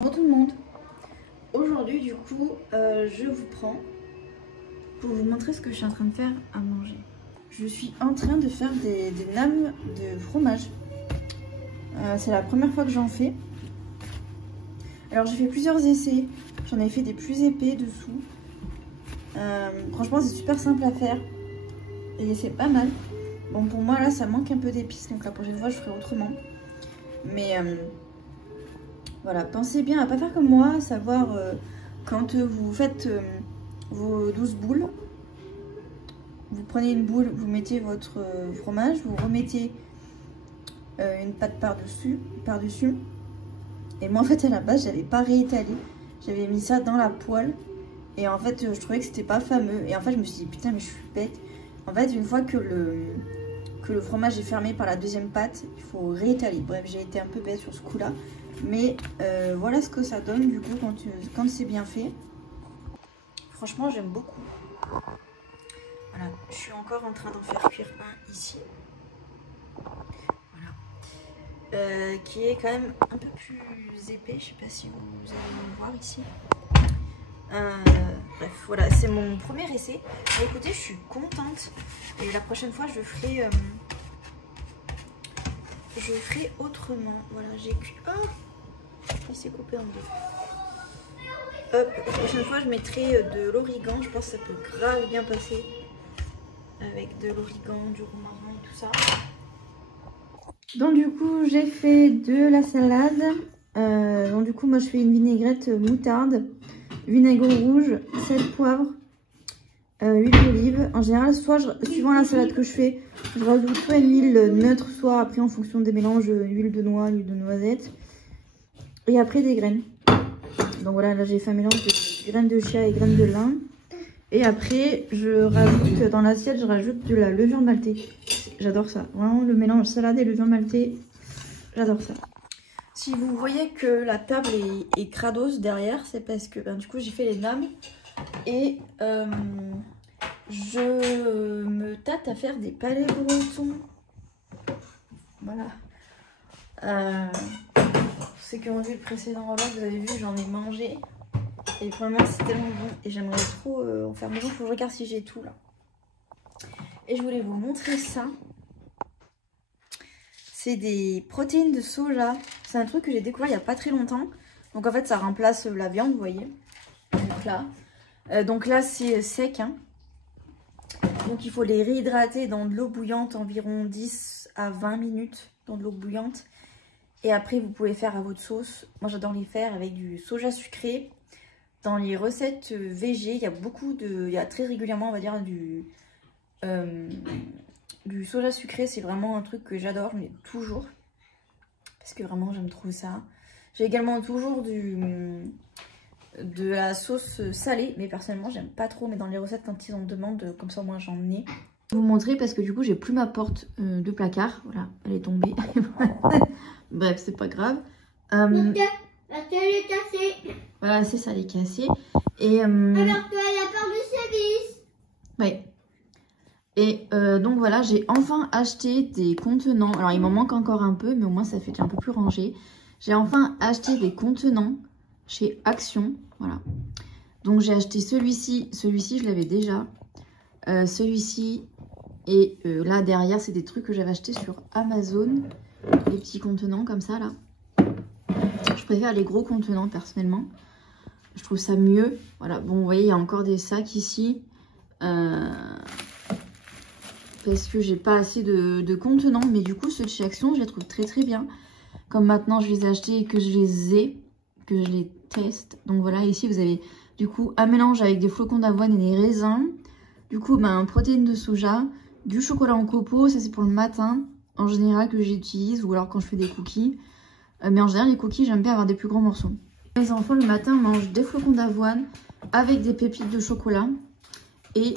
Bonjour tout le monde. Aujourd'hui du coup je vous prends pour vous montrer ce que je suis en train de faire à manger. Je suis en train de faire des lames de fromage. C'est la première fois que j'en fais. Alors j'ai fait plusieurs essais. J'en ai fait des plus épais dessous. Franchement c'est super simple à faire. Et c'est pas mal. Bon pour moi là ça manque un peu d'épices. Donc la prochaine fois je ferai autrement. Mais voilà, pensez bien à pas faire comme moi, à savoir quand vous faites vos 12 boules, vous prenez une boule, vous mettez votre fromage, vous remettez une pâte par-dessus. Et moi en fait à la base j'avais pas réétalé, j'avais mis ça dans la poêle et en fait je trouvais que c'était pas fameux. Et en fait je me suis dit putain mais je suis bête. En fait une fois que le fromage est fermé par la deuxième pâte, il faut réétaler. Bref, j'ai été un peu bête sur ce coup là. Mais voilà ce que ça donne du coup quand c'est bien fait. Franchement j'aime beaucoup. Voilà, je suis encore en train d'en faire cuire un ici. Voilà. Qui est quand même un peu plus épais, je sais pas si vous allez le voir ici. Bref, voilà, c'est mon premier essai. Mais écoutez, je suis contente. Et la prochaine fois je ferai autrement. Voilà, j'ai cuit. Oh, il s'est coupé en deux. Hop, la prochaine fois je mettrai de l'origan, je pense que ça peut grave bien passer avec de l'origan, du romarin et tout ça. Donc du coup j'ai fait de la salade. Donc du coup moi je fais une vinaigrette moutarde, vinaigre rouge, sel, poivre, huile d'olive. En général soit suivant la salade que je fais, je rajoute soit une huile neutre, soit après en fonction des mélanges, huile de noix, huile de noisette. Et après des graines. Donc voilà, là j'ai fait un mélange de graines de chia et graines de lin. Et après, je rajoute dans l'assiette, je rajoute de la levure maltée. J'adore ça. Vraiment, le mélange salade et levure maltée, j'adore ça. Si vous voyez que la table est crados derrière, c'est parce que du coup j'ai fait les lames. Et je me tâte à faire des palais bretons. Voilà. Ceux qui ont vu le précédent vlog, vous avez vu, j'en ai mangé. Et vraiment, c'est tellement bon. Et j'aimerais trop en faire maison. Il faut que je regarde si j'ai tout là. Et je voulais vous montrer ça. C'est des protéines de soja. C'est un truc que j'ai découvert il n'y a pas très longtemps. Donc en fait, ça remplace la viande, vous voyez. Donc là, c'est sec. Hein. Donc il faut les réhydrater dans de l'eau bouillante, environ 10 à 20 minutes dans de l'eau bouillante. Et après, vous pouvez faire à votre sauce. Moi, j'adore les faire avec du soja sucré. Dans les recettes végé, il y a il y a très régulièrement, on va dire, du soja sucré. C'est vraiment un truc que j'adore, mais toujours. Parce que vraiment, j'aime trop ça. J'ai également toujours de la sauce salée. Mais personnellement, j'aime pas trop. Mais dans les recettes, quand ils en demandent, comme ça, moi, j'en ai. Je vais vous montrer parce que du coup, j'ai plus ma porte de placard. Voilà, elle est tombée. Bref, c'est pas grave. La télé est cassée. Voilà, c'est ça, elle est cassée. Et alors que la porte de service. Ouais. Et donc voilà, j'ai enfin acheté des contenants. Alors il m'en manque encore un peu, mais au moins ça fait déjà un peu plus rangé. J'ai enfin acheté des contenants chez Action. Voilà. Donc j'ai acheté celui-ci. Celui-ci, je l'avais déjà. Celui-ci. Et là derrière, c'est des trucs que j'avais achetés sur Amazon. Les petits contenants comme ça là. Je préfère les gros contenants personnellement. Je trouve ça mieux. Voilà, bon vous voyez il y a encore des sacs ici. Parce que j'ai pas assez de contenants. Mais du coup ceux de chez Action je les trouve très très bien. Comme maintenant je les ai achetés et que je les ai. Que je les teste. Donc voilà ici vous avez du coup un mélange avec des flocons d'avoine et des raisins. Du coup protéines de soja. Du chocolat en copeaux. Ça c'est pour le matin. En général que j'utilise ou alors quand je fais des cookies. Mais en général les cookies j'aime bien avoir des plus gros morceaux. Les enfants le matin mangent des flocons d'avoine avec des pépites de chocolat. Et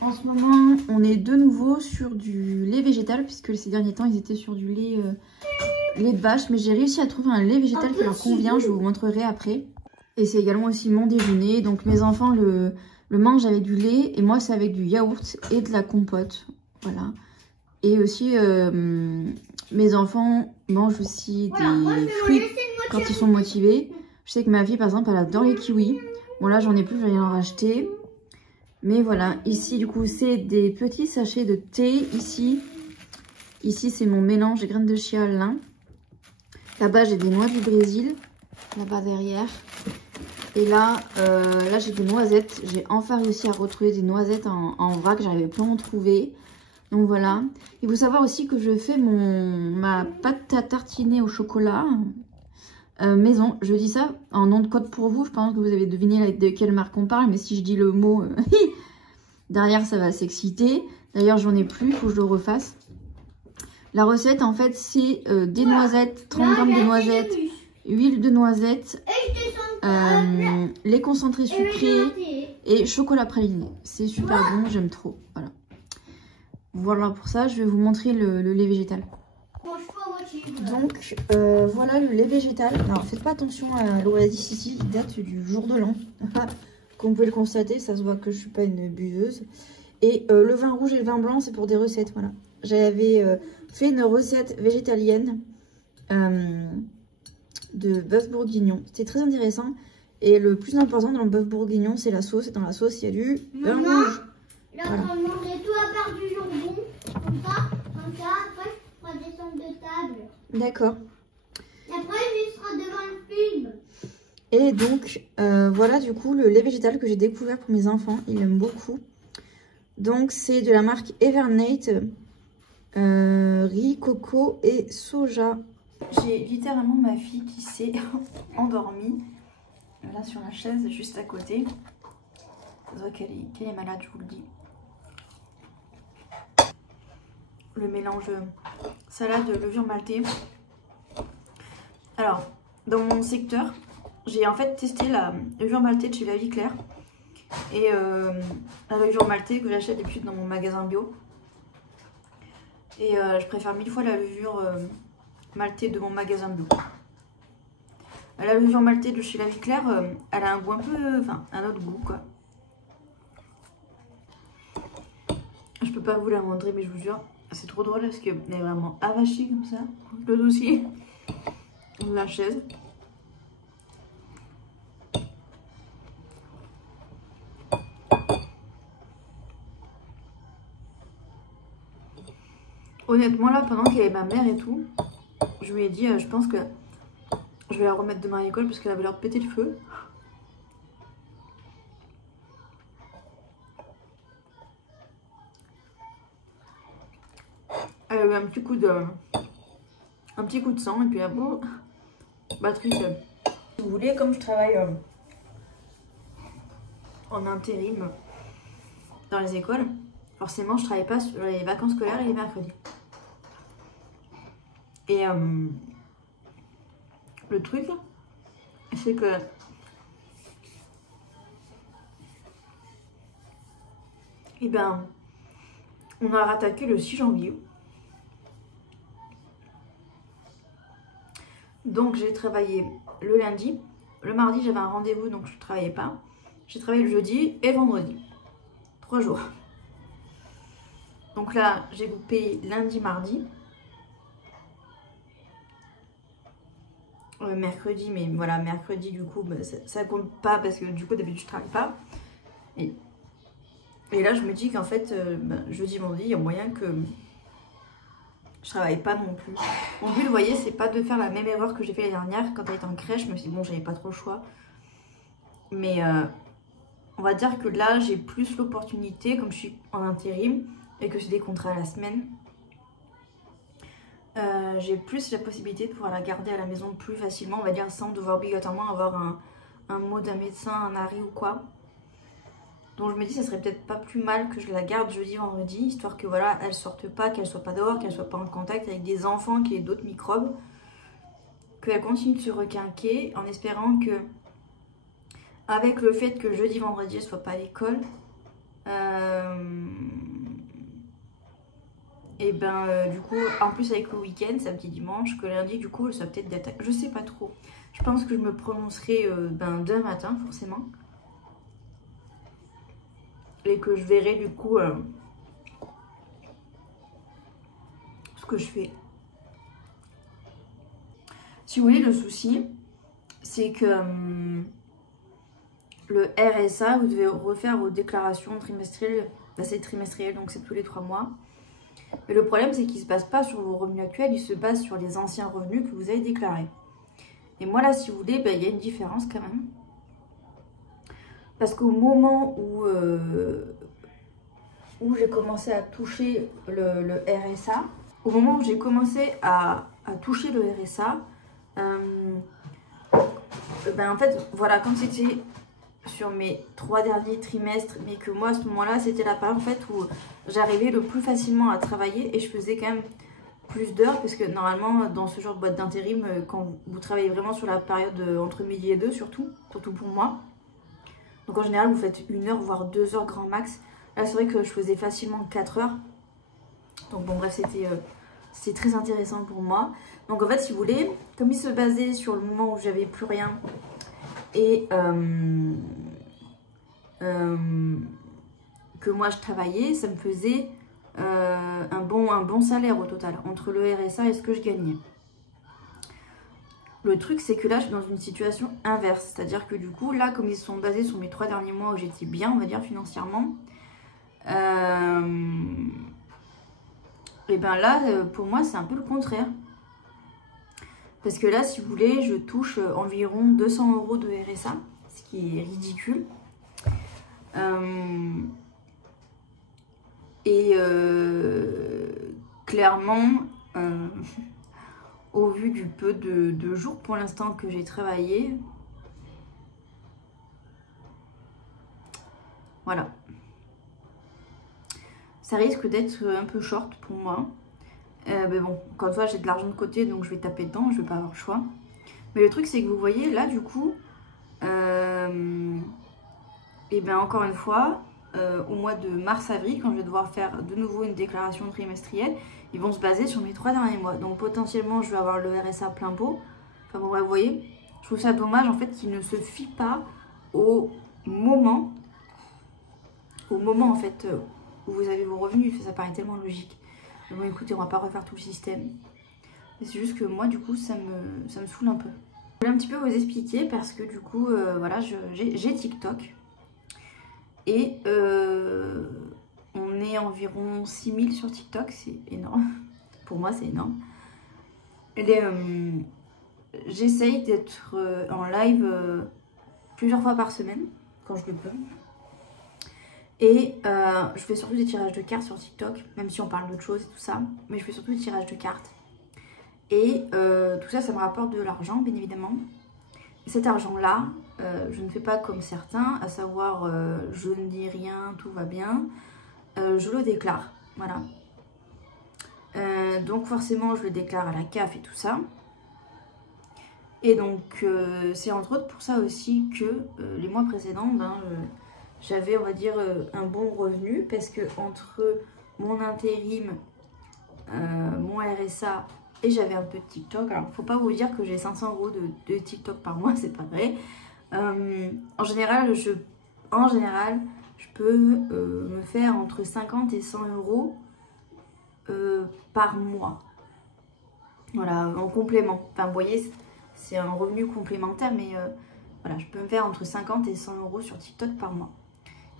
en ce moment on est de nouveau sur du lait végétal. Puisque ces derniers temps ils étaient sur du lait de vache. Mais j'ai réussi à trouver un lait végétal qui leur convient. Je vous montrerai après. Et c'est également aussi mon déjeuner. Donc mes enfants le mangent avec du lait. Et moi c'est avec du yaourt et de la compote. Voilà. Et aussi, mes enfants mangent aussi des fruits quand ils sont motivés. Je sais que ma fille, par exemple, elle adore les kiwis. Bon, là, j'en ai plus, je vais en racheter. Mais voilà, ici, du coup, c'est des petits sachets de thé. Ici c'est mon mélange de graines de chia al lin. Là-bas, j'ai des noix du Brésil. Là-bas, derrière. Et là, j'ai des noisettes. J'ai enfin réussi à retrouver des noisettes en vrac. J'arrivais plus à en trouver. Donc voilà. Il faut savoir aussi que je fais ma pâte à tartiner au chocolat maison. Je dis ça en nom de code pour vous. Je pense que vous avez deviné de quelle marque on parle. Mais si je dis le mot, derrière ça va s'exciter. D'ailleurs, j'en ai plus. Il faut que je le refasse. La recette, en fait, c'est des noisettes, 30 g de noisettes, huile de noisettes, les concentrés sucrés et chocolat praliné. C'est super bon, j'aime trop. Voilà. Voilà pour ça, je vais vous montrer le lait végétal. Donc, voilà le lait végétal. Alors, faites pas attention à l'Oasis ici, il date du jour de l'an. Comme vous pouvez le constater, ça se voit que je suis pas une buveuse. Et le vin rouge et le vin blanc, c'est pour des recettes, voilà. J'avais fait une recette végétalienne de bœuf bourguignon. C'était très intéressant. Et le plus important dans le bœuf bourguignon, c'est la sauce. Et dans la sauce, il y a du vin rouge. Là, on va manger tout à part du jambon. Comme ça, après, on va descendre de table. D'accord. Et après, il sera devant le film. Et donc, voilà du coup le lait végétal que j'ai découvert pour mes enfants. Ils l'aiment beaucoup. Donc, c'est de la marque Evernate. Riz, coco et soja. J'ai littéralement ma fille qui s'est endormie là sur la chaise juste à côté. Ça se voit qu'elle est malade, je vous le dis. Le mélange salade levure maltais. Alors, dans mon secteur, j'ai en fait testé la levure maltais de chez La Vie Claire et la levure maltais que j'achète d'habitude dans mon magasin bio. Et je préfère 1000 fois la levure maltais de mon magasin bio. La levure maltais de chez La Vie Claire, elle a un goût un peu... Enfin, un autre goût, quoi. Je peux pas vous la montrer, mais je vous jure, c'est trop drôle parce qu'elle est vraiment avachie comme ça. Le dossier de la chaise. Honnêtement, là, pendant qu'il y avait ma mère et tout, je lui ai dit, je pense que je vais la remettre demain à l'école parce qu'elle avait l'air de péter le feu. Elle a eu un petit coup de sang et puis bon, batterie faible. Si vous voulez, comme je travaille en intérim dans les écoles, forcément je travaille pas sur les vacances scolaires et les mercredis. Et le truc, c'est que eh ben, on a rattaqué le 6 janvier. Donc j'ai travaillé le lundi. Le mardi, j'avais un rendez-vous, donc je ne travaillais pas. J'ai travaillé le jeudi et vendredi. 3 jours. Donc là, j'ai coupé lundi, mardi. Mercredi, mais voilà, mercredi, du coup, bah, ça compte pas parce que du coup, d'habitude, je travaille pas. Et là, je me dis qu'en fait, jeudi, vendredi, il y a moyen que je travaille pas non plus. Mon but, vous voyez, c'est pas de faire la même erreur que j'ai fait l'année dernière quand elle était en crèche, même si bon, j'avais pas trop le choix. Mais on va dire que là, j'ai plus l'opportunité, comme je suis en intérim et que j'ai des contrats à la semaine, j'ai plus la possibilité de pouvoir la garder à la maison plus facilement, on va dire, sans devoir obligatoirement avoir un mot d'un médecin, un arrêt ou quoi. Donc je me dis, ça serait peut-être pas plus mal que je la garde jeudi, vendredi, histoire que voilà, elle sorte pas, qu'elle soit pas dehors, qu'elle soit pas en contact avec des enfants qui aient d'autres microbes, qu'elle continue de se requinquer, en espérant que, avec le fait que jeudi, vendredi, elle soit pas à l'école, et ben du coup, en plus avec le week-end, samedi, dimanche, que lundi, du coup, elle soit peut-être d'attaque, je sais pas trop. Je pense que je me prononcerai demain matin, forcément. Et que je verrai du coup ce que je fais. Si vous voulez, le souci, c'est que le RSA, vous devez refaire vos déclarations trimestrielles. Là, c'est trimestriel, donc c'est tous les 3 mois. Mais le problème, c'est qu'il ne se base pas sur vos revenus actuels, il se base sur les anciens revenus que vous avez déclarés. Et moi, là, si vous voulez, il y a une différence quand même. Parce qu'au moment où j'ai commencé à toucher le RSA, au moment où j'ai commencé à toucher le RSA, en fait, voilà, comme c'était sur mes 3 derniers trimestres, mais que moi, à ce moment-là, c'était la période en fait, où j'arrivais le plus facilement à travailler et je faisais quand même plus d'heures, parce que normalement, dans ce genre de boîte d'intérim, quand vous travaillez vraiment sur la période entre midi et 2, surtout pour moi, donc en général, vous faites 1 heure, voire 2 heures grand max. Là, c'est vrai que je faisais facilement 4 heures. Donc bon, bref, c'était très intéressant pour moi. Donc en fait, si vous voulez, comme il se basait sur le moment où j'avais plus rien et que moi je travaillais, ça me faisait un bon salaire au total, entre le RSA et ce que je gagnais. Le truc, c'est que là, je suis dans une situation inverse. C'est-à-dire que du coup, là, comme ils sont basés sur mes 3 derniers mois où j'étais bien, on va dire, financièrement, et bien là, pour moi, c'est un peu le contraire. Parce que là, si vous voulez, je touche environ 200 € de RSA, ce qui est ridicule. Clairement, au vu du peu de jours pour l'instant que j'ai travaillé, voilà. Ça risque d'être un peu short pour moi. Mais bon, encore une fois, j'ai de l'argent de côté, donc je vais taper dedans, je vais pas avoir le choix. Mais le truc, c'est que vous voyez, là, du coup, et bien encore une fois, au mois de mars-avril, quand je vais devoir faire de nouveau une déclaration trimestrielle, ils vont se baser sur mes 3 derniers mois. Donc potentiellement, je vais avoir le RSA plein pot. Enfin bon, vous voyez, je trouve ça dommage, en fait, qu'il ne se fie pas au moment en fait, où vous avez vos revenus. Ça paraît tellement logique. Mais bon, écoutez, on va pas refaire tout le système. Mais c'est juste que moi, du coup, ça me saoule un peu. Je voulais un petit peu vous expliquer parce que du coup, voilà, j'ai TikTok. Et on est environ 6000 sur TikTok, c'est énorme. Pour moi, c'est énorme. J'essaye d'être en live plusieurs fois par semaine, quand je le peux. Et je fais surtout des tirages de cartes sur TikTok, même si on parle d'autre chose et tout ça. Mais je fais surtout des tirages de cartes. Et tout ça, ça me rapporte de l'argent, bien évidemment. Et cet argent-là, je ne fais pas comme certains, à savoir je ne dis rien, tout va bien. Je le déclare, voilà. Donc forcément, je le déclare à la CAF et tout ça. Et donc, c'est entre autres pour ça aussi que les mois précédents, j'avais, on va dire, un bon revenu. Parce que entre mon intérim, mon RSA et j'avais un peu de TikTok. Alors, faut pas vous dire que j'ai 500 € de TikTok par mois, c'est pas vrai. En général, je peux me faire entre 50 et 100 € par mois. Voilà, en complément. Enfin, vous voyez, c'est un revenu complémentaire, mais voilà, je peux me faire entre 50 et 100 € sur TikTok par mois.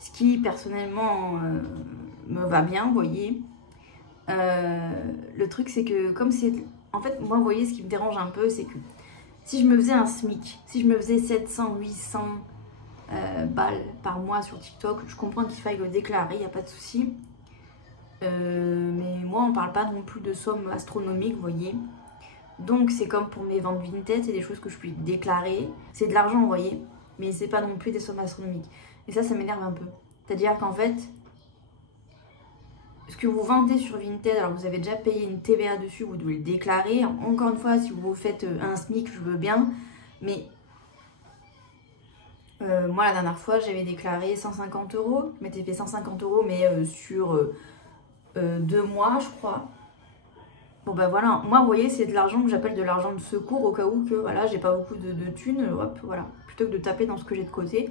Ce qui, personnellement, me va bien, vous voyez. Le truc, c'est que comme c'est... En fait, moi, vous voyez, ce qui me dérange un peu, c'est que si je me faisais un SMIC, si je me faisais 700, 800 balles par mois sur TikTok, je comprends qu'il faille le déclarer, il n'y a pas de souci. Mais moi, on parle pas non plus de sommes astronomiques, vous voyez. Donc, c'est comme pour mes ventes vintage, c'est des choses que je puis déclarer. C'est de l'argent, vous voyez, mais c'est pas non plus des sommes astronomiques. Et ça m'énerve un peu. C'est-à-dire qu'en fait, ce que vous vendez sur Vinted, alors vous avez déjà payé une TVA dessus, vous devez le déclarer. Encore une fois, si vous faites un SMIC, je veux bien. Mais moi, la dernière fois, j'avais déclaré 150 €. Je m'étais fait 150 €, mais sur 2 mois, je crois. Bon, bah voilà. Moi, vous voyez, c'est de l'argent que j'appelle de l'argent de secours au cas où que, voilà, j'ai pas beaucoup de thunes. Hop, voilà. Plutôt que de taper dans ce que j'ai de côté,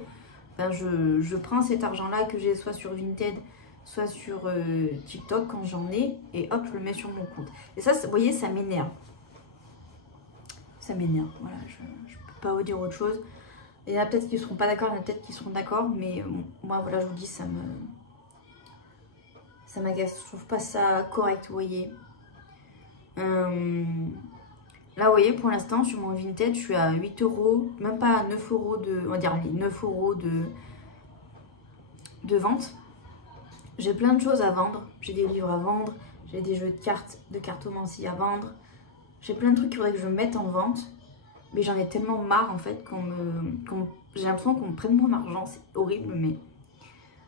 ben, je prends cet argent-là que j'ai soit sur Vinted, soit sur TikTok quand j'en ai, et hop, je le mets sur mon compte. Et ça, vous voyez, ça m'énerve. Ça m'énerve, voilà, pas vous dire autre chose. Il y en a peut-être qui seront pas d'accord, il y en a peut-être qui seront d'accord, mais bon, moi voilà, je vous dis, ça m'agace. Je trouve pas ça correct, vous voyez. Là, vous voyez, pour l'instant, sur mon Vinted, je suis à 8 €, même pas à 9 € on va dire les 9 € de vente. J'ai plein de choses à vendre. J'ai des livres à vendre, j'ai des jeux de cartomancie à vendre. J'ai plein de trucs qu'il faudrait que je mette en vente. Mais j'en ai tellement marre en fait j'ai l'impression qu'on me prenne mon argent. C'est horrible, mais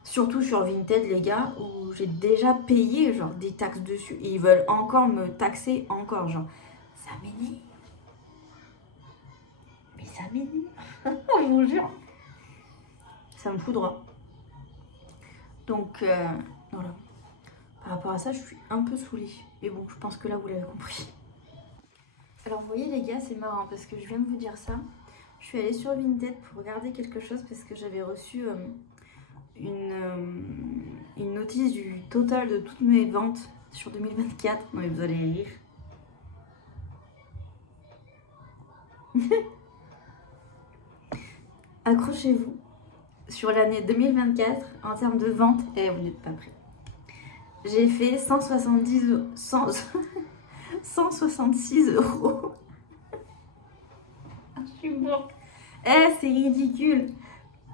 surtout sur Vinted, les gars, où j'ai déjà payé genre des taxes dessus. Et ils veulent encore me taxer encore, genre. Ça m'énerve. Mais ça m'énerve. Je vous jure. Ça me fout droit. Donc, voilà. Par rapport à ça, je suis un peu saoulée. Mais bon, je pense que là, vous l'avez compris. Alors, vous voyez, les gars, c'est marrant parce que je viens de vous dire ça. Je suis allée sur Vinted pour regarder quelque chose parce que j'avais reçu une notice du total de toutes mes ventes sur 2024. Non, mais vous allez rire. Accrochez-vous. Sur l'année 2024, en termes de vente, et vous n'êtes pas prêts. J'ai fait 166 €. Je suis morte. C'est ridicule.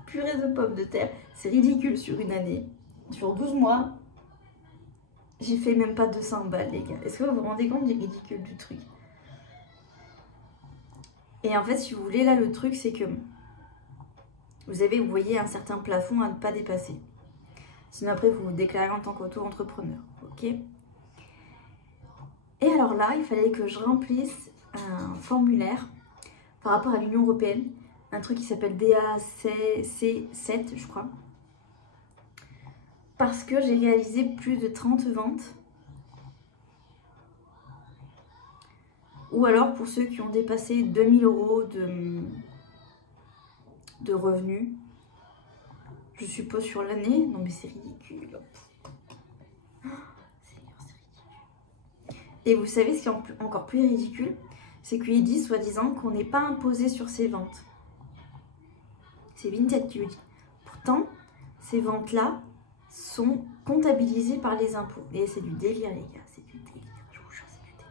Purée de pommes de terre. C'est ridicule sur une année. Sur 12 mois, j'ai fait même pas 200 balles, les gars. Est-ce que vous vous rendez compte du ridicule du truc? Et en fait, si vous voulez, là, le truc, c'est que vous voyez un certain plafond à ne pas dépasser. Sinon, après, vous vous déclarez en tant qu'auto-entrepreneur. Ok? Et alors là, il fallait que je remplisse un formulaire par rapport à l'Union européenne. Un truc qui s'appelle DAC7, je crois. Parce que j'ai réalisé plus de 30 ventes. Ou alors pour ceux qui ont dépassé 2000 € de revenus. Je suppose sur l'année. Non mais c'est ridicule. Seigneur, c'est ridicule. Et vous savez ce qui est encore plus ridicule? C'est qu'ils disent soi-disant qu'on n'est pas imposé sur ces ventes. C'est Vinted qui le dit. Pourtant, ces ventes-là sont comptabilisées par les impôts. Et c'est du délire, les gars. C'est du délire. Je vous jure, c'est du délire.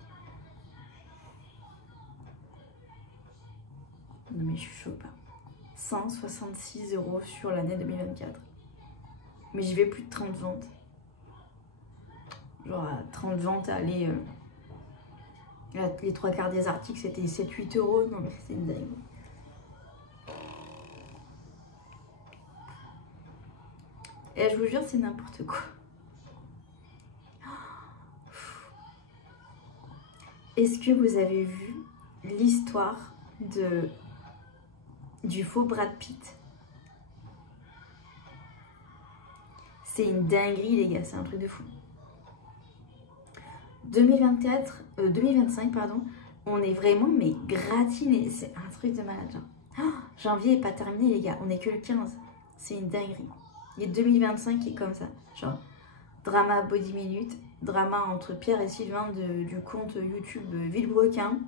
Non mais je suis chaud pas. 166 € sur l'année 2024. Mais j'y vais plus de 30 ventes. Genre à 30 ventes, allez... les 3/4 des articles, c'était 7-8 €. Non mais c'est une dingue. Et je vous jure, c'est n'importe quoi. Est-ce que vous avez vu l'histoire du faux Brad Pitt? C'est une dinguerie, les gars, c'est un truc de fou. 2025, pardon, on est vraiment mais gratiné. C'est un truc de malade. Genre. Oh, janvier n'est pas terminé, les gars. On n'est que le 15. C'est une dinguerie. Il y a 2025 qui est comme ça. Genre, drama Body Minute, drama entre Pierre et Sylvain du compte YouTube Villebrequin.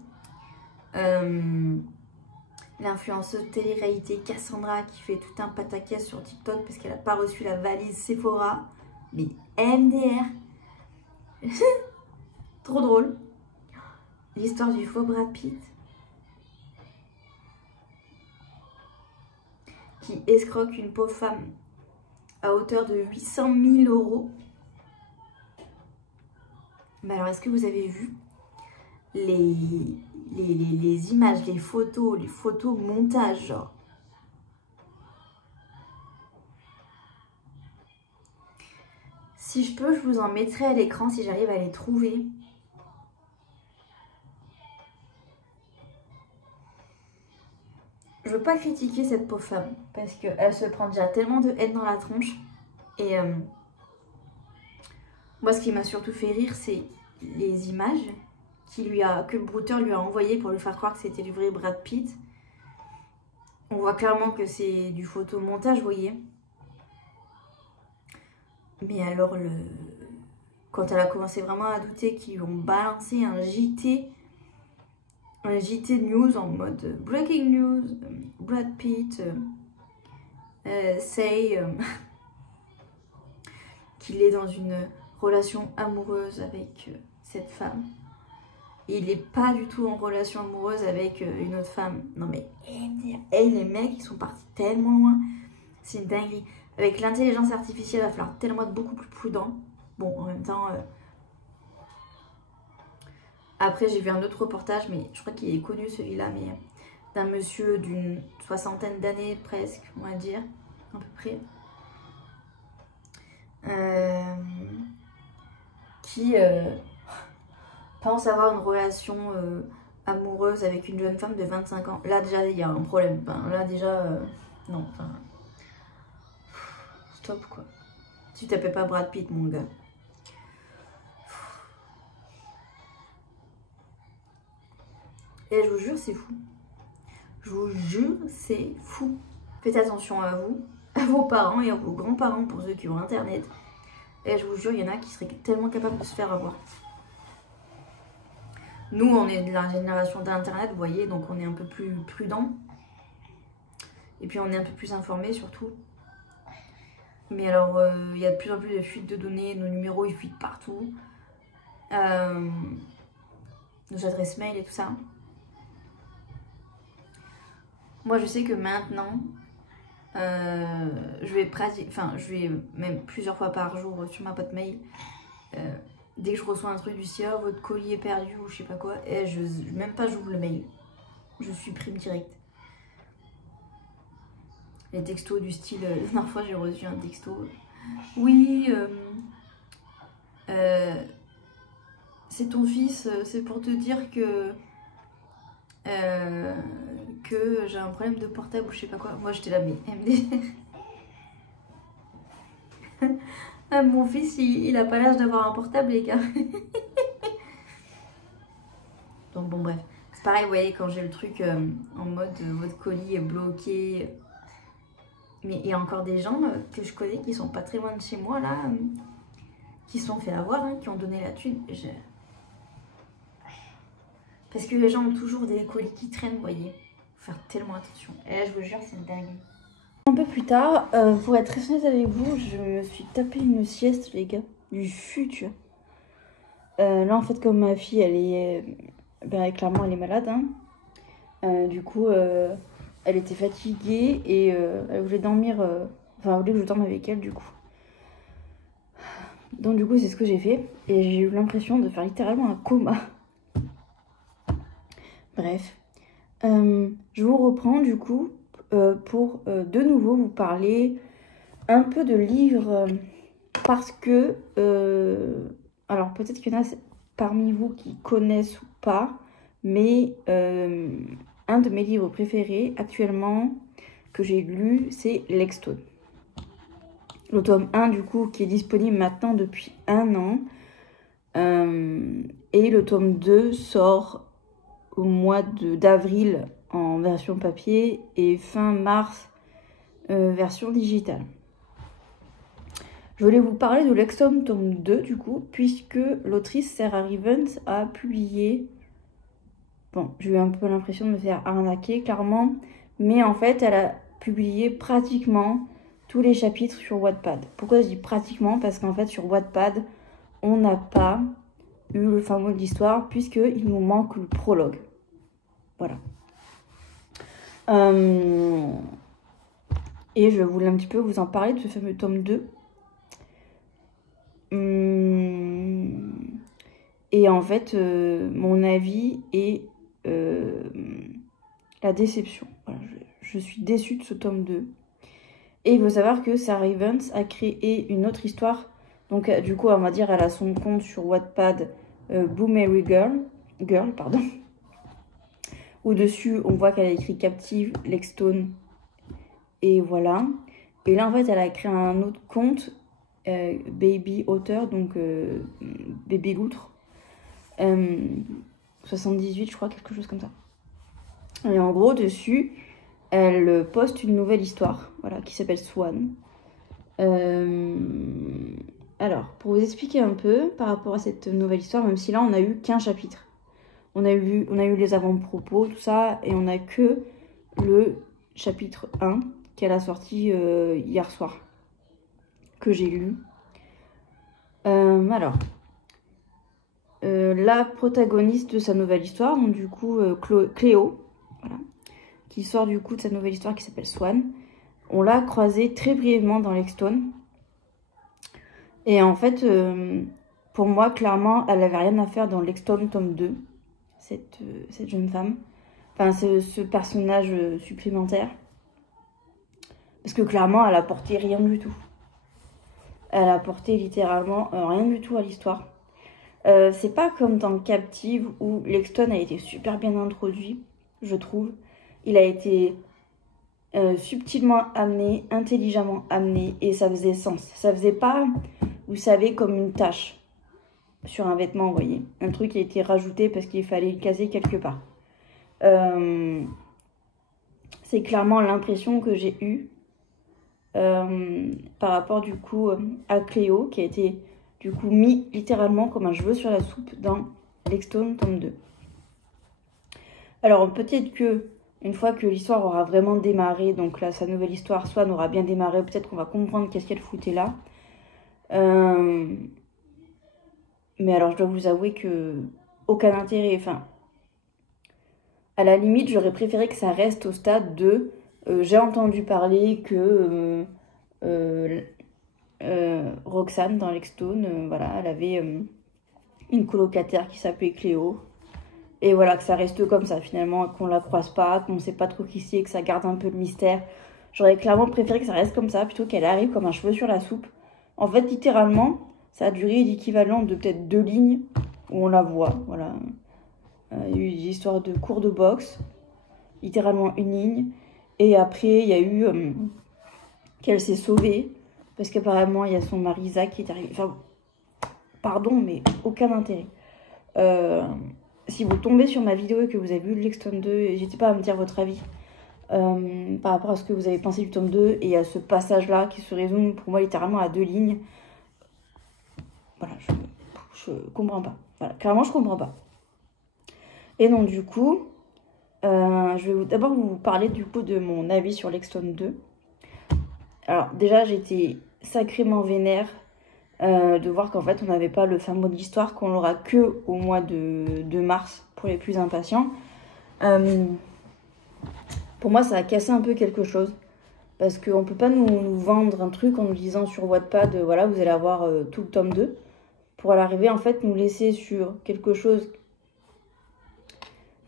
L'influenceuse télé-réalité Cassandra qui fait tout un pataquès sur TikTok parce qu'elle n'a pas reçu la valise Sephora. Mais MDR. Trop drôle. L'histoire du faux Brad Pitt. Qui escroque une pauvre femme à hauteur de 800 000 €. Mais alors, est-ce que vous avez vu les images, les photos montage, genre? Si je peux, je vous en mettrai à l'écran si j'arrive à les trouver. Je veux pas critiquer cette pauvre femme parce qu'elle se prend déjà tellement de haine dans la tronche. Et moi, ce qui m'a surtout fait rire, c'est les images que le brouteur lui a envoyées pour lui faire croire que c'était du vrai Brad Pitt. On voit clairement que c'est du photomontage, vous voyez. Mais alors, quand elle a commencé vraiment à douter qu'ils lui ont balancé un JT un JT News en mode Breaking News, Brad Pitt say qu'il est dans une relation amoureuse avec cette femme. Et il n'est pas du tout en relation amoureuse avec une autre femme. Non mais, les mecs, ils sont partis tellement loin. C'est une dinguerie. Avec l'intelligence artificielle, il va falloir tellement être beaucoup plus prudent. Bon, en même temps... Après, j'ai vu un autre reportage, mais je crois qu'il est connu celui-là, mais d'un monsieur d'une 60aine d'années presque, on va dire, à peu près. Qui pense avoir une relation amoureuse avec une jeune femme de 25 ans. Là, déjà, il y a un problème. Enfin, là, déjà, non. Enfin, stop, quoi. Tu t'appelles pas Brad Pitt, mon gars. Et je vous jure, c'est fou. Je vous jure, c'est fou. Faites attention à vous, à vos parents et à vos grands-parents pour ceux qui ont Internet. Et je vous jure, il y en a qui seraient tellement capables de se faire avoir. Nous, on est de la génération d'Internet, vous voyez, donc on est un peu plus prudent. Et puis on est un peu plus informé surtout. Mais alors, il y a de plus en plus de fuites de données, nos numéros ils fuitent partout. Nos adresses mail et tout ça. Moi, je sais que maintenant, je vais même plusieurs fois par jour sur ma boîte mail. Dès que je reçois un truc du CIA, votre colis est perdu ou je sais pas quoi, et même pas j'ouvre le mail. Je supprime direct. Les textos du style, la dernière fois j'ai reçu un texto. Oui, c'est ton fils, c'est pour te dire que j'ai un problème de portable ou je sais pas quoi. Moi j'étais là, mais mon fils il a pas l'âge d'avoir un portable, les gars. Donc bon, bref, c'est pareil, vous voyez, quand j'ai le truc en mode votre colis est bloqué. Mais il y a encore des gens que je connais qui sont pas très loin de chez moi là, qui se sont fait avoir, hein, qui ont donné la thune. Parce que les gens ont toujours des colis qui traînent, vous voyez. Faut faire tellement attention. Et là, je vous jure, c'est une dingue. Un peu plus tard, pour être très honnête avec vous, je me suis tapé une sieste, les gars. Du futur. Là, en fait, comme ma fille, elle est... clairement, elle est malade. Hein. Du coup, elle était fatiguée et elle voulait dormir... elle voulait que je dorme avec elle, du coup. Donc, du coup, c'est ce que j'ai fait. Et j'ai eu l'impression de faire littéralement un coma. Bref, je vous reprends du coup pour de nouveau vous parler un peu de livres parce que, alors peut-être qu'il y en a parmi vous qui connaissent ou pas, mais un de mes livres préférés actuellement que j'ai lu, c'est Lexstone. Le tome 1 du coup qui est disponible maintenant depuis 1 an et le tome 2 sort au mois d'avril en version papier et fin mars version digitale. Je voulais vous parler de Lexstone tome 2 du coup, puisque l'autrice Sarah Rivens a publié... Bon, j'ai eu un peu l'impression de me faire arnaquer clairement, mais en fait elle a publié pratiquement tous les chapitres sur Wattpad. Pourquoi je dis pratiquement? Parce qu'en fait sur Wattpad, on n'a pas eu le fin mot de l'histoire puisqu'il nous manque le prologue. Voilà. Et je voulais un petit peu vous en parler de ce fameux tome 2. Et en fait, mon avis est la déception. Voilà, je suis déçue de ce tome 2. Et il faut savoir que Sarah Rivens a créé une autre histoire. Donc du coup, on va dire, elle a son compte sur Wattpad, Boomerang Girl, pardon. Au-dessus, on voit qu'elle a écrit Captive, Lexstone, et voilà. Et là, en fait, elle a créé un autre compte, Baby Author, donc Bébé Loutre, 78, je crois, quelque chose comme ça. Et en gros, dessus, elle poste une nouvelle histoire, voilà, qui s'appelle Swan. Alors, pour vous expliquer un peu par rapport à cette nouvelle histoire, même si là, on n'a eu qu'un chapitre. On a eu les avant-propos, tout ça, et on n'a que le chapitre 1 qu'elle a sorti hier soir, que j'ai lu. Alors, la protagoniste de sa nouvelle histoire, donc du coup Cléo, voilà, qui sort du coup de sa nouvelle histoire qui s'appelle Swan. On l'a croisée très brièvement dans Lexstone. Et en fait, pour moi, clairement, elle n'avait rien à faire dans Lexstone tome 2, cette jeune femme. Enfin, ce personnage supplémentaire. Parce que clairement, elle apportait rien du tout. Elle apportait littéralement rien du tout à l'histoire. C'est pas comme dans Captive où Lexstone a été super bien introduit, je trouve. Il a été subtilement amené, intelligemment amené, et ça faisait sens. Ça faisait pas, vous savez, comme une tache sur un vêtement, vous voyez. Un truc qui a été rajouté parce qu'il fallait le caser quelque part. C'est clairement l'impression que j'ai eue par rapport du coup à Cléo, qui a été du coup mis littéralement comme un cheveu sur la soupe dans Lexstone tome 2. Alors peut-être que une fois que l'histoire aura vraiment démarré, donc là sa nouvelle histoire Swan aura bien démarré, peut-être qu'on va comprendre qu'est-ce qu'elle foutait là. Mais alors je dois vous avouer que aucun intérêt, enfin à la limite j'aurais préféré que ça reste au stade de j'ai entendu parler que Roxane dans Lexstone, voilà, elle avait une colocataire qui s'appelait Cléo. Et voilà, que ça reste comme ça finalement, qu'on la croise pas, qu'on sait pas trop qui c'est, que ça garde un peu le mystère. J'aurais clairement préféré que ça reste comme ça, plutôt qu'elle arrive comme un cheveu sur la soupe. En fait, littéralement, ça a duré l'équivalent de peut-être 2 lignes où on la voit, voilà. Il y a eu des histoires de cours de boxe, littéralement 1 ligne. Et après, il y a eu qu'elle s'est sauvée, parce qu'apparemment, il y a son mari Zach qui est arrivé. Enfin, pardon, mais aucun intérêt. Si vous tombez sur ma vidéo et que vous avez vu Lexstone 2, n'hésitez pas à me dire votre avis par rapport à ce que vous avez pensé du tome 2 et à ce passage-là qui se résume pour moi littéralement à 2 lignes. Voilà, je comprends pas. Voilà, clairement, je comprends pas. Et donc, du coup, je vais d'abord vous parler du coup de mon avis sur Lexstone 2. Alors, déjà, j'étais sacrément vénère de voir qu'en fait on n'avait pas le fin mot de l'histoire, qu'on l'aura que au mois de mars pour les plus impatients. Pour moi ça a cassé un peu quelque chose, parce qu'on peut pas nous vendre un truc en nous disant sur Wattpad voilà vous allez avoir tout le tome 2, pour à l'arrivée en fait nous laisser sur quelque chose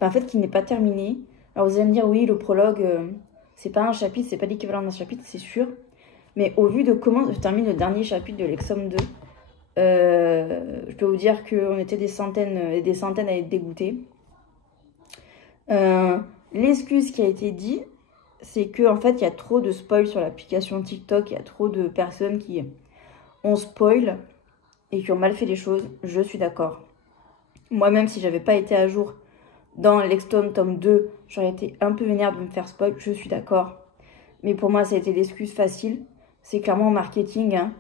en fait qui n'est pas terminé. Alors vous allez me dire oui le prologue c'est pas un chapitre, c'est pas l'équivalent d'un chapitre, c'est sûr. Mais au vu de comment se termine le dernier chapitre de Lexstone 2, je peux vous dire qu'on était des centaines et des centaines à être dégoûtés. L'excuse qui a été dite, c'est qu'en fait, il y a trop de spoil sur l'application TikTok, il y a trop de personnes qui ont spoil et qui ont mal fait les choses. Je suis d'accord. Moi-même, si j'avais pas été à jour dans Lexstone tome 2, j'aurais été un peu vénère de me faire spoil, je suis d'accord. Mais pour moi, ça a été l'excuse facile. C'est clairement marketing, hein.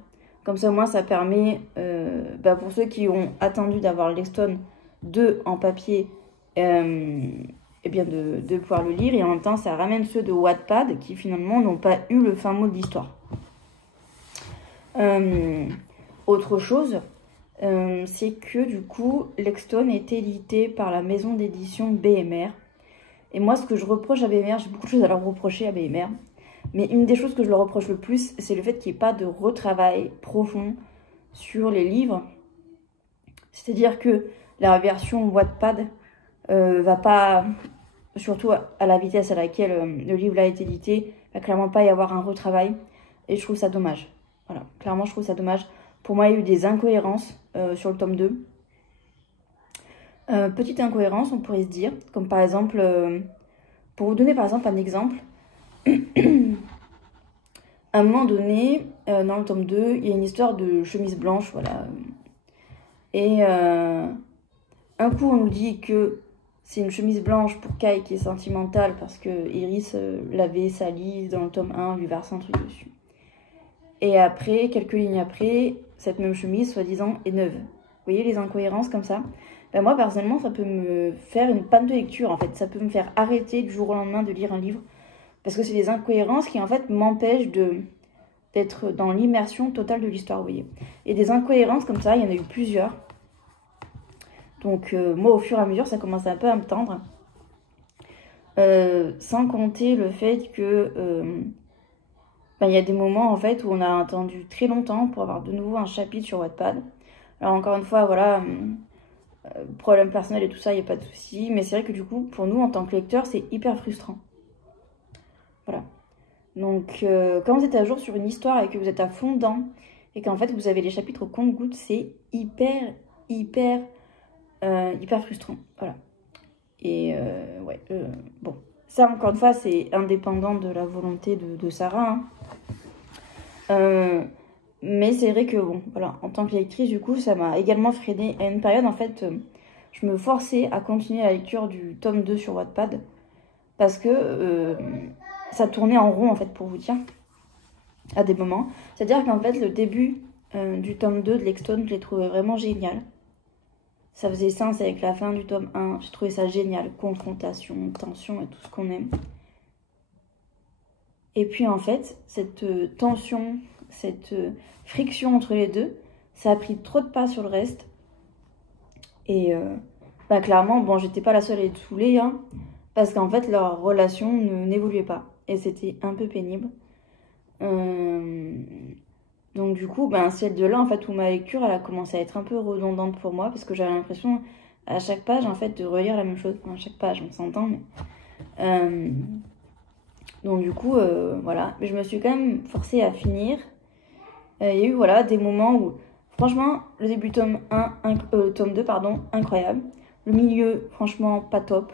Comme ça, moi, ça permet, pour ceux qui ont attendu d'avoir Lexstone 2 en papier, eh bien de pouvoir le lire. Et en même temps, ça ramène ceux de Wattpad qui, finalement, n'ont pas eu le fin mot de l'histoire. Autre chose, c'est que, du coup, Lexstone est édité par la maison d'édition BMR. Et moi, ce que je reproche à BMR, j'ai beaucoup de choses à leur reprocher à BMR. Mais une des choses que je leur reproche le plus, c'est le fait qu'il n'y ait pas de retravail profond sur les livres. C'est-à-dire que la version Wattpad va pas, surtout à la vitesse à laquelle le livre a été édité, va clairement pas y avoir un retravail. Et je trouve ça dommage. Voilà, clairement je trouve ça dommage. Pour moi, il y a eu des incohérences sur le tome 2. Petite incohérence, on pourrait se dire, comme par exemple, pour vous donner par exemple un exemple, à un moment donné, dans le tome 2, il y a une histoire de chemise blanche, voilà. Et un coup, on nous dit que c'est une chemise blanche pour Kai qui est sentimentale parce que Iris l'avait salie dans le tome 1, lui verse un truc dessus. Et après, quelques lignes après, cette même chemise, soi-disant, est neuve. Vous voyez les incohérences comme ça? Ben moi, personnellement, ça peut me faire une panne de lecture, en fait. Ça peut me faire arrêter du jour au lendemain de lire un livre. Parce que c'est des incohérences qui, en fait, m'empêchent d'être dans l'immersion totale de l'histoire, vous voyez. Et des incohérences comme ça, il y en a eu plusieurs. Donc, moi, au fur et à mesure, ça commence un peu à me tendre. Sans compter le fait que... il y a des moments, en fait, où on a attendu très longtemps pour avoir de nouveau un chapitre sur Wattpad. Alors, encore une fois, voilà... problème personnel et tout ça, il n'y a pas de souci. Mais c'est vrai que du coup, pour nous, en tant que lecteurs, c'est hyper frustrant. Voilà. Donc, quand vous êtes à jour sur une histoire et que vous êtes à fond dedans, et qu'en fait, vous avez les chapitres au compte-gouttes, c'est hyper frustrant. Voilà. Et ouais, bon. Ça, encore une fois, c'est indépendant de la volonté de Sarah. Hein. Mais c'est vrai que, bon, voilà, en tant que lectrice, du coup, ça m'a également freiné. À une période, en fait, je me forçais à continuer la lecture du tome 2 sur Wattpad. Parce que ça tournait en rond, en fait, pour vous dire, à des moments. C'est-à-dire qu'en fait, le début du tome 2 de Lexton, je l'ai trouvé vraiment génial. Ça faisait sens avec la fin du tome 1. J'ai trouvé ça génial. Confrontation, tension et tout ce qu'on aime. Et puis, en fait, cette tension, cette friction entre les deux, ça a pris trop de pas sur le reste. Et clairement, bon, j'étais pas la seule à être saoulée, hein, parce qu'en fait, leur relation n'évoluait pas. Et c'était un peu pénible. Donc du coup, c'est de là, en fait, où ma lecture, elle a commencé à être un peu redondante pour moi, parce que j'avais l'impression, à chaque page, en fait, de relire la même chose. Enfin, à chaque page, on s'entend, mais... Donc du coup, voilà. Mais je me suis quand même forcée à finir. Il y a eu, voilà, des moments où... Franchement, le début tome 2, pardon, incroyable. Le milieu, franchement, pas top.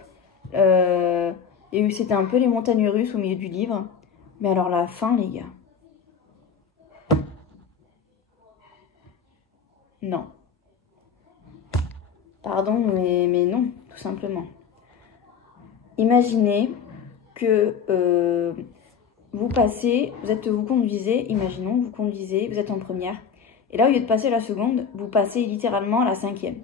C'était un peu les montagnes russes au milieu du livre. Mais alors la fin, les gars. Non. Pardon, mais non, tout simplement. Imaginez que vous conduisez, imaginons, vous conduisez, vous êtes en première. Et là, au lieu de passer la seconde, vous passez littéralement la 5e.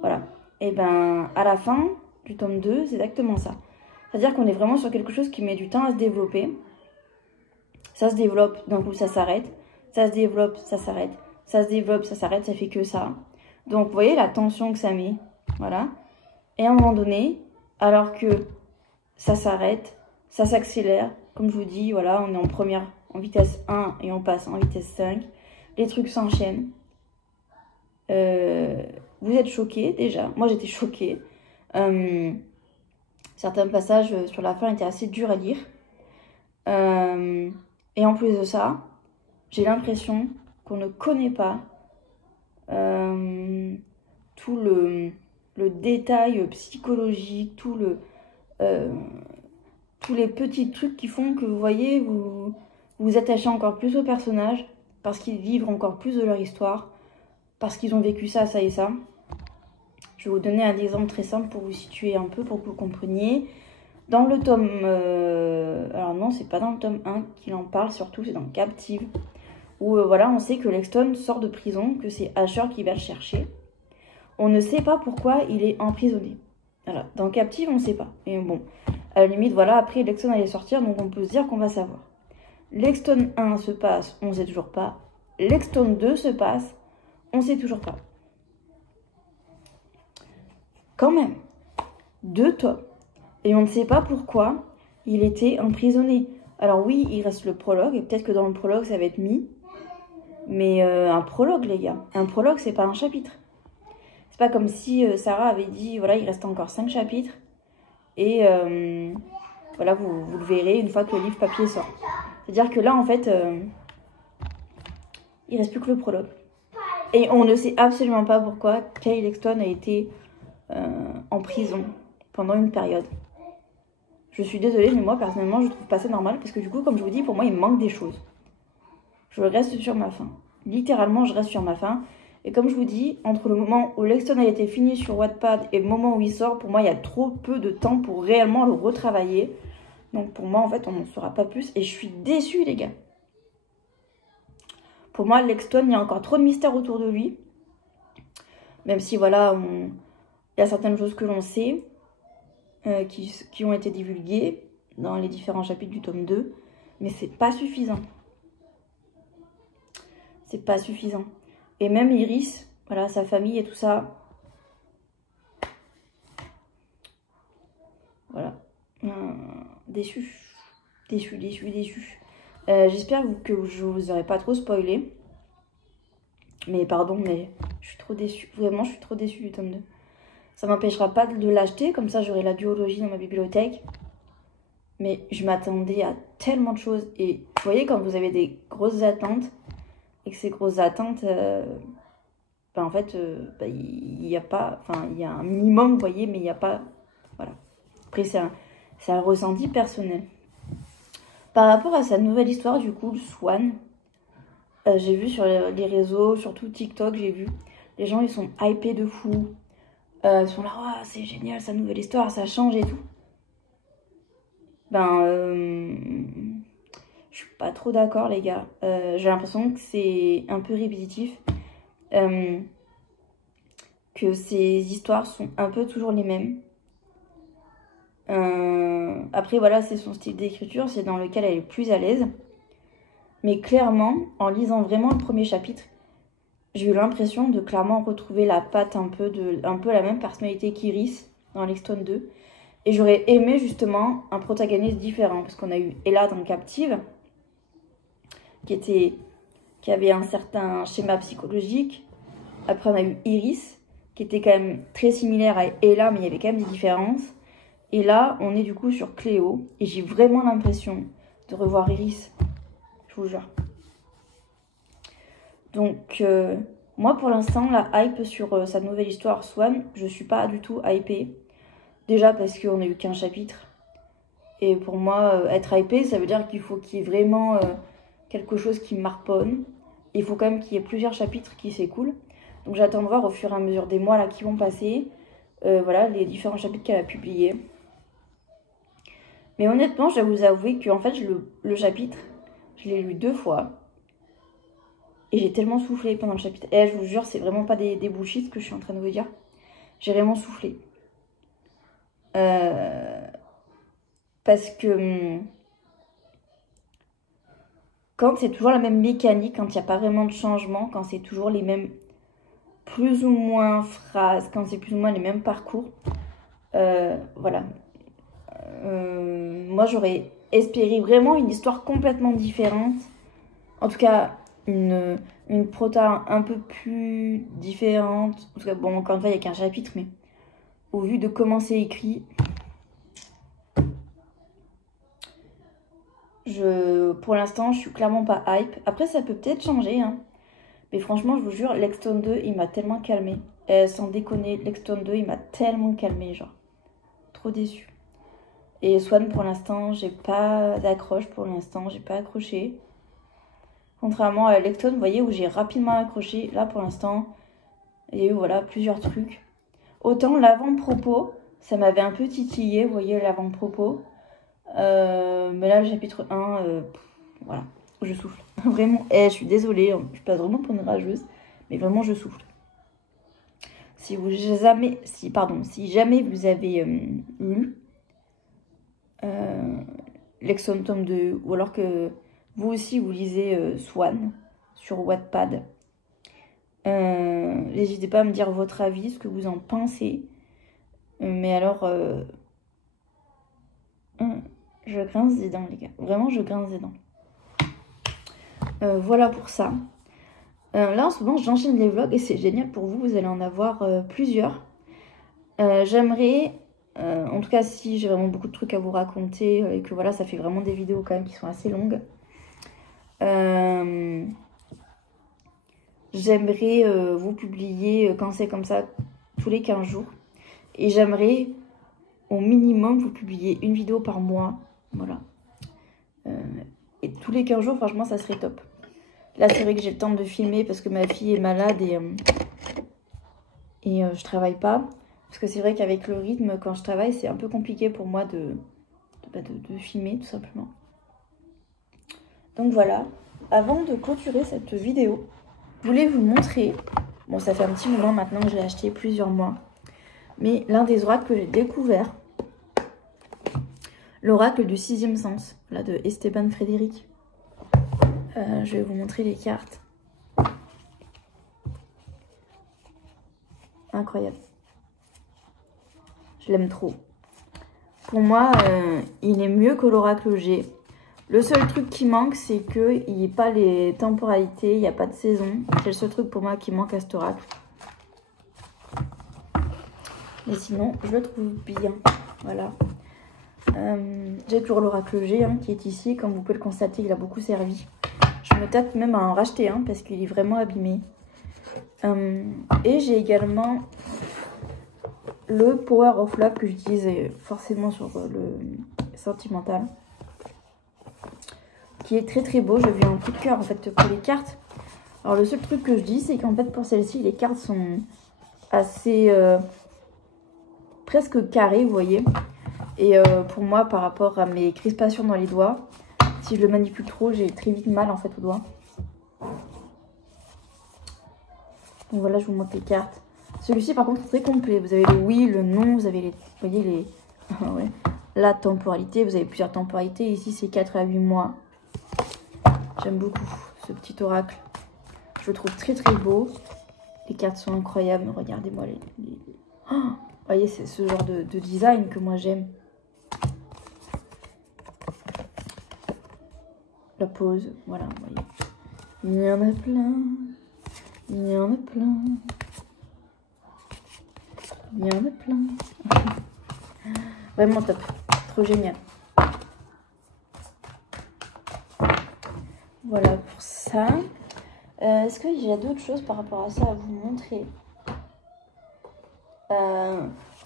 Voilà. Et à la fin du tome 2, c'est exactement ça. C'est-à-dire qu'on est vraiment sur quelque chose qui met du temps à se développer. Ça se développe, d'un coup ça s'arrête. Ça se développe, ça s'arrête. Ça se développe, ça s'arrête, ça fait que ça. Donc vous voyez la tension que ça met. Voilà. Et à un moment donné, alors que ça s'arrête, ça s'accélère. Comme je vous dis, voilà, on est en vitesse 1 et on passe en vitesse 5. Les trucs s'enchaînent. Vous êtes choqués déjà. Moi j'étais choquée. Certains passages sur la fin étaient assez durs à lire. Et en plus de ça, j'ai l'impression qu'on ne connaît pas tout le détail psychologique, tous les petits trucs qui font que vous voyez, vous vous attachez encore plus aux personnages, parce qu'ils vivent encore plus de leur histoire, parce qu'ils ont vécu ça, ça et ça. Je vais vous donner un exemple très simple pour vous situer un peu, pour que vous compreniez. Dans le tome... alors non, c'est pas dans le tome 1 qu'il en parle, surtout c'est dans Captive. Où voilà, on sait que Lexton sort de prison, que c'est Asher qui va le chercher. On ne sait pas pourquoi il est emprisonné. Voilà. Dans Captive, on ne sait pas. Et bon, à la limite, voilà, après Lexton allait sortir, donc on peut se dire qu'on va savoir. Lexton 1 se passe, on ne sait toujours pas. Lexton 2 se passe, on ne sait toujours pas. Quand même, 2 tomes. Et on ne sait pas pourquoi il était emprisonné. Alors oui, il reste le prologue, et peut-être que dans le prologue, ça va être mis. Mais un prologue, les gars. Un prologue, c'est pas un chapitre. C'est pas comme si Sarah avait dit, voilà, il reste encore 5 chapitres. Et voilà, vous le verrez une fois que le livre papier sort. C'est-à-dire que là, en fait, il reste plus que le prologue. Et on ne sait absolument pas pourquoi Kay Lexton a été en prison pendant une période. Je suis désolée, mais moi, personnellement, je trouve pas ça normal. Parce que du coup, comme je vous dis, pour moi, il me manque des choses. Je reste sur ma faim. Littéralement, je reste sur ma faim. Et comme je vous dis, entre le moment où Lexton a été fini sur Wattpad et le moment où il sort, pour moi, il y a trop peu de temps pour réellement le retravailler. Donc pour moi, en fait, on n'en saura pas plus. Et je suis déçue, les gars. Pour moi, Lexton, il y a encore trop de mystères autour de lui. Même si, voilà, Il y a certaines choses que l'on sait, qui ont été divulguées dans les différents chapitres du tome 2, mais c'est pas suffisant. C'est pas suffisant. Et même Iris, voilà, sa famille et tout ça. Voilà. Déçu. J'espère que je vous aurai pas trop spoilé. Mais pardon, mais je suis trop déçue. Vraiment, je suis trop déçue du tome 2. Ça m'empêchera pas de l'acheter, comme ça j'aurai la duologie dans ma bibliothèque. Mais je m'attendais à tellement de choses. Et vous voyez, quand vous avez des grosses attentes, et que ces grosses attentes, en fait, il y a pas... Enfin, il y a un minimum, vous voyez, mais il n'y a pas... Voilà. Après, c'est un ressenti personnel. Par rapport à sa nouvelle histoire, du coup, Swan, j'ai vu sur les réseaux, surtout TikTok, j'ai vu, les gens, ils sont hypés de fou. Ils sont là, oh, c'est génial, sa nouvelle histoire, ça change et tout. Je suis pas trop d'accord, les gars. J'ai l'impression que c'est un peu répétitif. Que ces histoires sont un peu toujours les mêmes. Après, voilà, c'est son style d'écriture, c'est dans lequel elle est plus à l'aise. Mais clairement, en lisant vraiment le premier chapitre, j'ai eu l'impression de clairement retrouver la patte un peu la même personnalité qu'Iris dans l'Extone 2. Et j'aurais aimé justement un protagoniste différent, parce qu'on a eu Ella dans Captive, qui avait un certain schéma psychologique. Après, on a eu Iris, qui était quand même très similaire à Ella, mais il y avait quand même des différences. Et là, on est du coup sur Cléo, et j'ai vraiment l'impression de revoir Iris, je vous jure. Donc, moi, pour l'instant, la hype sur sa nouvelle histoire, Swan, je suis pas du tout hypée. Déjà parce qu'on n'a eu qu'un chapitre. Et pour moi, être hypée, ça veut dire qu'il faut qu'il y ait vraiment quelque chose qui m'harponne. Il faut quand même qu'il y ait plusieurs chapitres qui s'écoulent. Donc j'attends de voir au fur et à mesure des mois là qui vont passer. Voilà, les différents chapitres qu'elle a publiés. Mais honnêtement, je vais vous avouer que en fait, le chapitre, je l'ai lu 2 fois. Et j'ai tellement soufflé pendant le chapitre. Et je vous jure, c'est vraiment pas des bullshit que je suis en train de vous dire. J'ai vraiment soufflé. Parce que quand c'est toujours la même mécanique, quand il n'y a pas vraiment de changement, quand c'est toujours les mêmes plus ou moins phrases, quand c'est plus ou moins les mêmes parcours, voilà. Moi, j'aurais espéré vraiment une histoire complètement différente. En tout cas, une prota un peu plus différente. En tout cas, bon, encore une fois, il n'y a qu'un chapitre, mais au vu de comment c'est écrit, pour l'instant, je suis clairement pas hype. Après, ça peut peut-être changer, hein. Mais franchement, je vous jure, l'Extone 2, il m'a tellement calmé. Sans déconner, l'Extone 2, il m'a tellement calmé, genre. Trop déçu. Et Swan, pour l'instant, j'ai pas d'accroche pour l'instant. J'ai pas accroché. Contrairement à l'Extone, vous voyez, où j'ai rapidement accroché. Là, pour l'instant, il y a eu, voilà, plusieurs trucs. Autant l'avant-propos, ça m'avait un peu titillé, vous voyez, l'avant-propos. Mais là, le chapitre 1, voilà, je souffle. Vraiment, je suis désolée, je passe vraiment pour une rageuse, mais vraiment, je souffle. Si jamais vous avez lu l'Extone tome 2, ou alors que vous aussi, vous lisez Swan sur Wattpad, n'hésitez pas à me dire votre avis, ce que vous en pensez. Mais alors, je grince des dents, les gars. Vraiment, je grince des dents. Voilà pour ça. Là, en ce moment, j'enchaîne les vlogs et c'est génial pour vous. Vous allez en avoir plusieurs. J'aimerais, en tout cas, si j'ai vraiment beaucoup de trucs à vous raconter et que voilà, ça fait vraiment des vidéos quand même qui sont assez longues. J'aimerais vous publier quand c'est comme ça tous les 15 jours. Et j'aimerais au minimum vous publier une vidéo par mois. Voilà. Et tous les 15 jours, franchement, ça serait top. Là, c'est vrai que j'ai le temps de filmer parce que ma fille est malade et je travaille pas. Parce que c'est vrai qu'avec le rythme, quand je travaille, c'est un peu compliqué pour moi de filmer, tout simplement. Donc voilà. Avant de clôturer cette vidéo, je voulais vous montrer. Bon, ça fait un petit moment maintenant que je l'ai acheté, plusieurs mois. mais l'un des oracles que j'ai découvert, l'oracle du sixième sens, là, de Esteban Frédéric. Je vais vous montrer les cartes. Incroyable. Je l'aime trop. Pour moi, il est mieux que l'oracle G. Le seul truc qui manque, c'est qu'il n'y ait pas les temporalités, il n'y a pas de saison. C'est le seul truc pour moi qui manque à cet oracle. Mais sinon, je le trouve bien. Voilà. J'ai toujours l'oracle G qui est ici. Comme vous pouvez le constater, il a beaucoup servi. Je me tâte même à en racheter un parce qu'il est vraiment abîmé. Et j'ai également le Power of Love que j'utilise forcément sur le sentimental, qui est très très beau. J'ai vu un coup de cœur en fait pour les cartes. Alors le seul truc que je dis, c'est qu'en fait pour celle-ci, les cartes sont assez presque carrées, vous voyez. Et pour moi, par rapport à mes crispations dans les doigts, si je le manipule trop, j'ai très vite mal en fait aux doigts. Donc voilà, je vous montre les cartes. Celui-ci par contre est très complet. Vous avez le oui, le non, vous avez les, vous voyez les, ouais, la temporalité. Vous avez plusieurs temporalités. Ici c'est 4 à 8 mois. J'aime beaucoup ce petit oracle. Je le trouve très très beau. Les cartes sont incroyables. Regardez-moi les... Oh, vous voyez, c'est ce genre de design que moi j'aime. La pose, voilà, vous voyez. Il y en a plein. Il y en a plein. Il y en a plein. Vraiment top. Trop génial. Voilà pour ça. Est-ce qu'il y a d'autres choses par rapport à ça à vous montrer?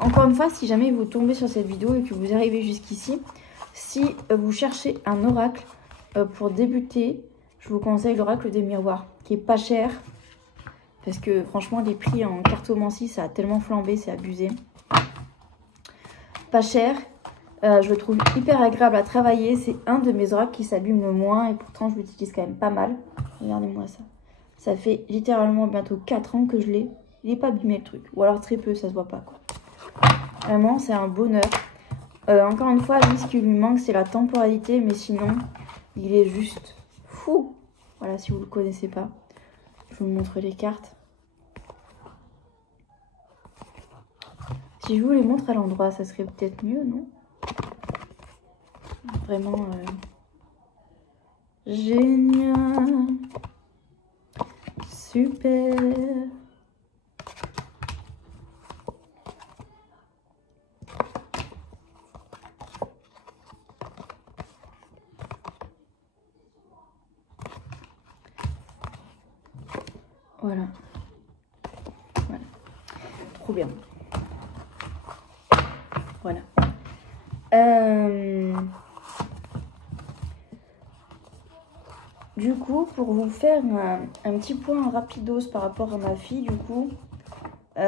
Encore une fois, si jamais vous tombez sur cette vidéo et que vous arrivez jusqu'ici, si vous cherchez un oracle pour débuter, je vous conseille l'oracle des miroirs, qui est pas cher. Parce que franchement, les prix en cartomancie, ça a tellement flambé, c'est abusé. Pas cher. Je le trouve hyper agréable à travailler. C'est un de mes oracles qui s'abîme le moins. Et pourtant, je l'utilise quand même pas mal. Regardez-moi ça. Ça fait littéralement bientôt 4 ans que je l'ai. Il n'est pas abîmé le truc. Ou alors très peu, ça se voit pas quoi. Vraiment, c'est un bonheur. Encore une fois, lui, ce qui lui manque, c'est la temporalité. Mais sinon, il est juste fou. Voilà, si vous ne le connaissez pas. Je vous montre les cartes. Si je vous les montre à l'endroit, ça serait peut-être mieux, non? Vraiment génial. Super. Voilà. Voilà. Trop bien. Voilà. Du coup, pour vous faire un petit point rapidos par rapport à ma fille, du coup, elle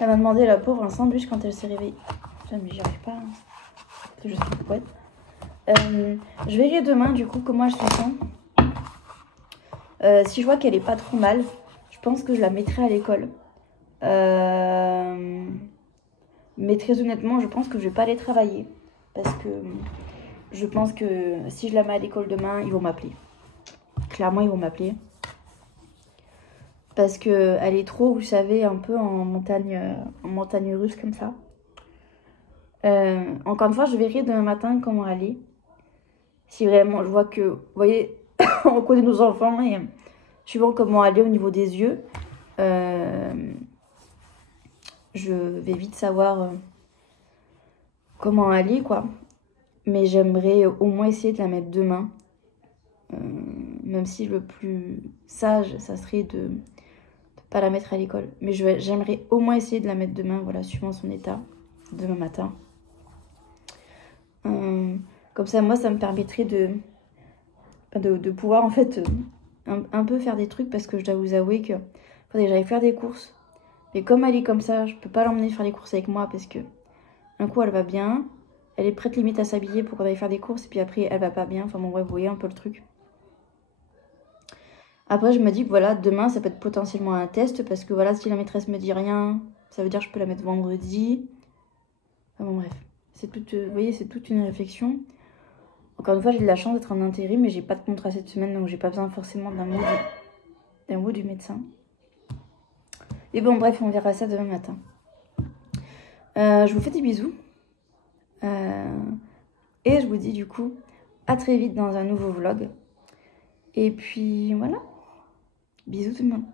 m'a demandé, la pauvre, un sandwich quand elle s'est réveillée. Putain, mais j'y arrive pas. Hein. C'est juste une couette. Je verrai demain, du coup, comment elle se sent. Si je vois qu'elle est pas trop mal, je pense que je la mettrai à l'école. Mais très honnêtement, je pense que je vais pas aller travailler. Parce que je pense que si je la mets à l'école demain, ils vont m'appeler. Clairement, ils vont m'appeler. Parce qu'elle est trop, vous savez, un peu en montagne russe comme ça. Encore une fois, je verrai demain matin comment elle est. Si vraiment je vois que, vous voyez, on connaît nos enfants et suivant comment elle est au niveau des yeux, je vais vite savoir comment elle est, quoi. Mais j'aimerais au moins essayer de la mettre demain. Même si le plus sage, ça serait de ne pas la mettre à l'école. Mais j'aimerais au moins essayer de la mettre demain, voilà, suivant son état, demain matin. Comme ça, moi, ça me permettrait de pouvoir, en fait, un peu faire des trucs. Parce que je dois vous avouer que faudrait que j'aille faire des courses. Mais comme elle est comme ça, je peux pas l'emmener faire les courses avec moi. Parce que un coup, elle va bien. Elle est prête limite à s'habiller pour qu'on aille faire des courses. Et puis après, elle va pas bien. Enfin bon, bref, vous voyez un peu le truc. Après, je me dis que voilà, demain, ça peut être potentiellement un test. Parce que voilà, si la maîtresse me dit rien, Ça veut dire que je peux la mettre vendredi. Enfin bon, bref. Vous voyez, c'est toute une réflexion. Encore une fois, j'ai de la chance d'être en intérim, mais j'ai pas de contrat cette semaine, donc j'ai pas besoin forcément d'un mot du médecin. Et bon, bref, on verra ça demain matin. Je vous fais des bisous. Et je vous dis du coup à très vite dans un nouveau vlog. Et puis voilà. Bisous tout le monde.